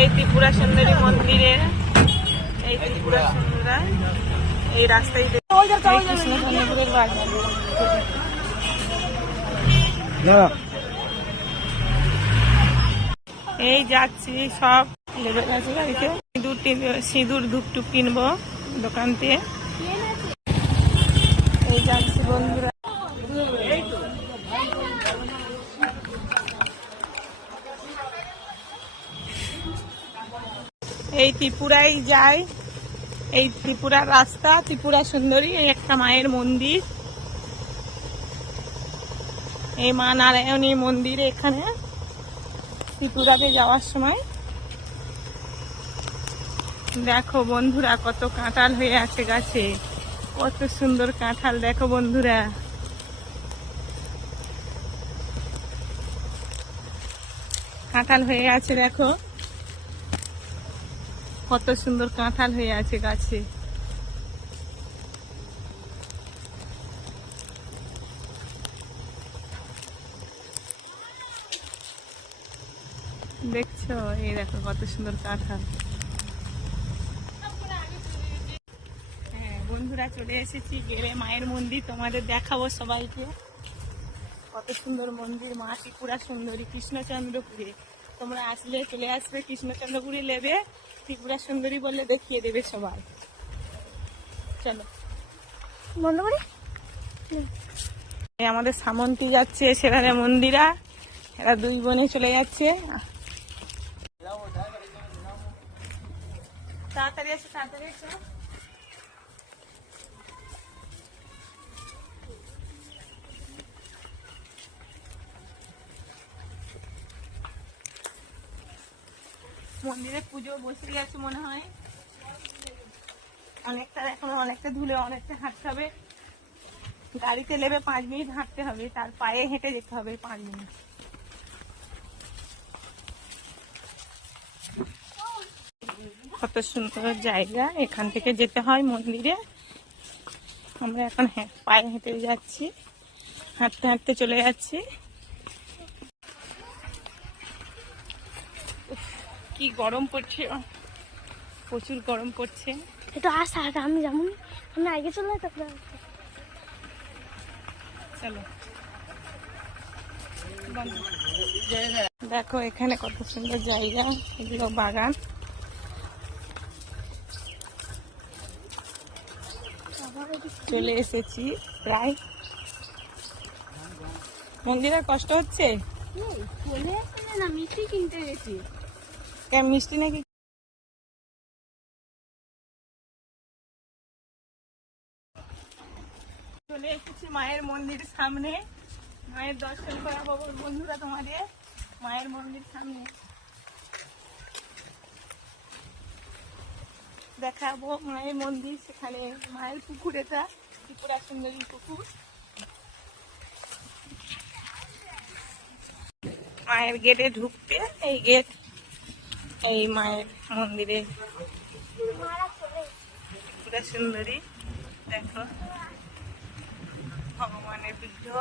এই ত্রিপুরা সুন্দরী মন্দিরে, এই ত্রিপুরা সুন্দরা এই রাস্তায় কৃষ্ণচন্দ্রপুরের বাজার। এই যাচ্ছি, সব লেবেল আছে গাড়িতে। সিঁদুর ধূপ টুপ কিনবো দোকান থেকে। এই যাচ্ছি বন্ধুরা। এই ত্রিপুরায় যাই, এই ত্রিপুরার রাস্তা, ত্রিপুরা সুন্দরী। এই একটা মায়ের মন্দির, এই মা নারায়ণী মন্দির এখানে ত্রিপুরাতে যাওয়ার সময়। দেখো বন্ধুরা কত কাঁঠাল হয়ে আছে গাছে, কত সুন্দর কাঁঠাল। দেখো বন্ধুরা, কাঁঠাল হয়ে আছে, দেখো কত সুন্দর কাঁঠাল হয়ে আছে গাছে। দেখছো, এই দেখো কত সুন্দর কাঁঠাল। হ্যাঁ বন্ধুরা, চলে এসেছি গেলে মায়ের মন্দির, তোমাদের দেখাবো সবাইকে। কত সুন্দর মন্দির, মা ত্রিপুরা সুন্দরী কৃষ্ণচন্দ্রপুরে। তোমরা আসলে চলে আসবে কৃষ্ণচন্দ্রপুরে, নেবে ত্রিপুরা সুন্দরী বললে দেখিয়ে দেবে সবাই। চলো বন্ধ করে। আমাদের সামন্তী যাচ্ছে সেখানে মন্দিরা, এরা দুই বোনে চলে যাচ্ছে। তাড়াতাড়ি এসো, তাড়াতাড়ি এসো। মন্দিরে পুজো বসে গেছে মনে হয়। অনেকটা এখনো অনেকটা ধুলে, অনেকটা হাঁটতে হবে। গাড়িতে নেবে 5 মিনিট হাঁটতে হবে, তার পায়ে হেঁটে যেতে হবে 5 মিনিট। কত সুন্দর জায়গা, এখান থেকে যেতে হয় মন্দিরে। আমরা এখন পায়ে হেঁটে যাচ্ছি, হাঁটতে হাঁটতে চলে যাচ্ছি। কি গরম পড়ছে, প্রচুর গরম পড়ছে। এটা আসা আমি যেমন আমি আগে চলে যেতে। চলো দেখো এখানে কত সুন্দর জায়গা, এগুলো বাগান। চলে এসেছি প্রায়। মন্দিরে কষ্ট হচ্ছে, না মিষ্টি কিনতে গেছি। মিষ্টি নাকি? চলে এসেছি মায়ের মন্দিরের সামনে, মায়ের দর্শন করাবো বন্ধুরা তোমাদের। মায়ের মন্দির সামনে দেখাবো মায়ের মন্দির, সেখানে মায়ের পুকুর, এটা ত্রিপুরা সুন্দরী পুকুর। মায়ের গেটে ঢুকতে, এই গেট, এই মায়ের মন্দিরে ত্রিপুরা সুন্দরী। দেখো ভগবানের বিগ্রহ।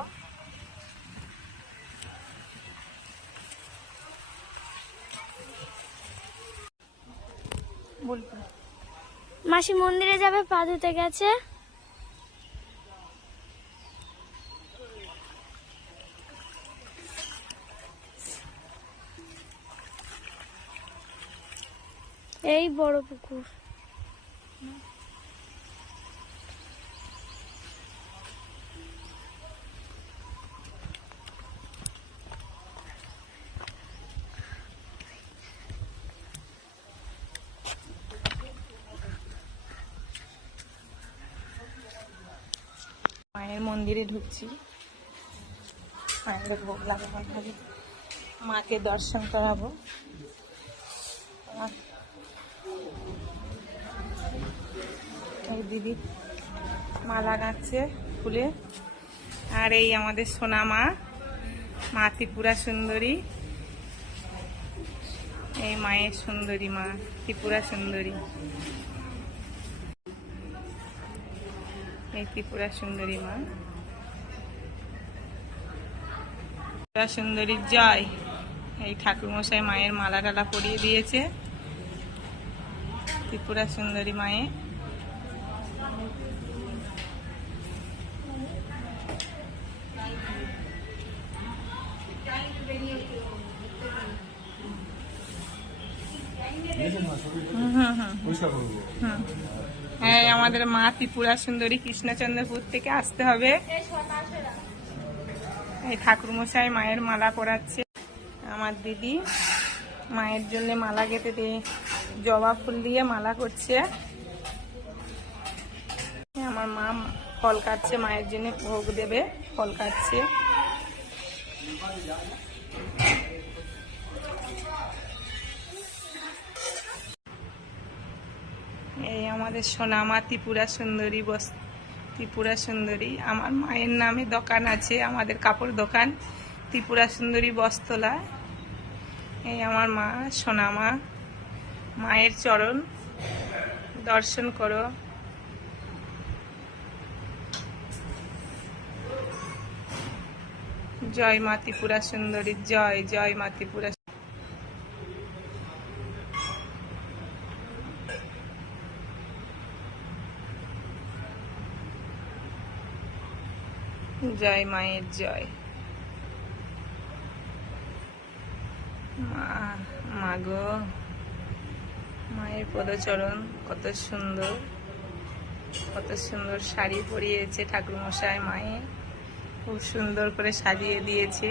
মাসি মন্দিরে যাবে, পা ধুতে গেছে। এই বড় পুকুর। মায়ের মন্দিরে ঢুকছি, মায়ের ভোগ লাগানো হবে, মাকে দর্শন করাবো। এই দিদি মা লাগাচ্ছে ফুলে। আর এই আমাদের সোনা মা, মা ত্রিপুরা সুন্দরী। এই মায়ের সুন্দরী মা ত্রিপুরা সুন্দরী, এই ত্রিপুরা সুন্দরী মা। ত্রিপুরা সুন্দরীর জয়। এই ঠাকুরমশাই মায়ের মালা টালা পরিয়ে দিয়েছে। ত্রিপুরা সুন্দরী মায়ে। হ্যাঁ, আমাদের মা ত্রিপুরা সুন্দরী কৃষ্ণচন্দ্রপুর থেকে আসতে হবে। এই ঠাকুরমশাই মায়ের মালা পরাচ্ছে। আমার দিদি মায়ের জন্য মালা গেঁথে দিয়ে জবা ফুল দিয়ে মালা করছে। আমার মা ফল কাটছে, মায়ের জন্য ভোগ দেবে, ফল কাটছে। এই আমাদের সোনামা ত্রিপুরা সুন্দরী ত্রিপুরা সুন্দরী। আমার মায়ের নামে দোকান আছে, আমাদের কাপড় দোকান ত্রিপুরা সুন্দরী বস্তলা। এই আমার মা সোনামা, মায়ের চরণ দর্শন করো। জয় মা ত্রিপুরা সুন্দরী, জয় জয় মা ত্রিপুরা। জয় মায়ের জয়। মা গো, মায়ের পদচরণ কত সুন্দর, কত সুন্দর শাড়ি পরিয়েছে ঠাকুরমশাই। মায়ে খুব সুন্দর করে সাজিয়ে দিয়েছে।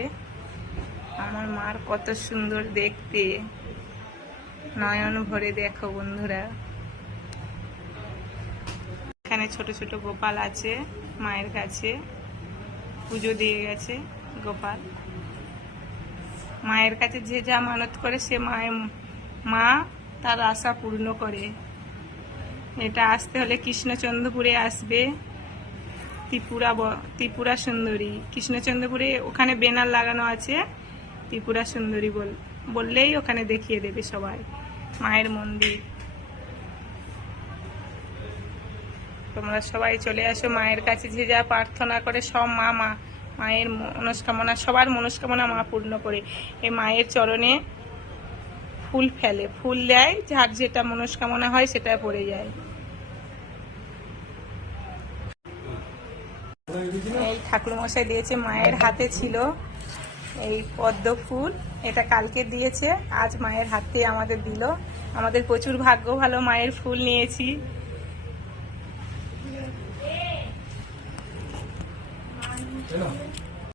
আমার মার কত সুন্দর দেখতে, নয়ন ভরে দেখো বন্ধুরা। এখানে ছোট ছোট গোপাল আছে মায়ের কাছে, পুজো দিয়ে গেছে গোপাল। মায়ের কাছে যে যা মানত করে সে মা তার আশা পূর্ণ করে। এটা আসতে হলে কৃষ্ণচন্দ্রপুরে আসবে, ত্রিপুরা সুন্দরী কৃষ্ণচন্দ্রপুরে। ওখানে ব্যানার লাগানো আছে ত্রিপুরা সুন্দরী বললেই ওখানে দেখিয়ে দেবে সবাই মায়ের মন্দির। তোমরা সবাই চলে আসো মায়ের কাছে, যে যা প্রার্থনা করে সব মায়ের মনস্কামনা, সবার মনস্কামনা মা পূর্ণ করে। এই মায়ের চরণে ফুল ফেলে, ফুল দেয়, যার যেটা মনস্কামনা হয় সেটা পড়ে যায়। এই ঠাকুরমশাই দিয়েছে, মায়ের হাতে ছিল এই পদ্ম ফুল, এটা কালকে দিয়েছে, আজ মায়ের হাতে আমাদের দিল। আমাদের প্রচুর ভাগ্য ভালো, মায়ের ফুল নিয়েছি।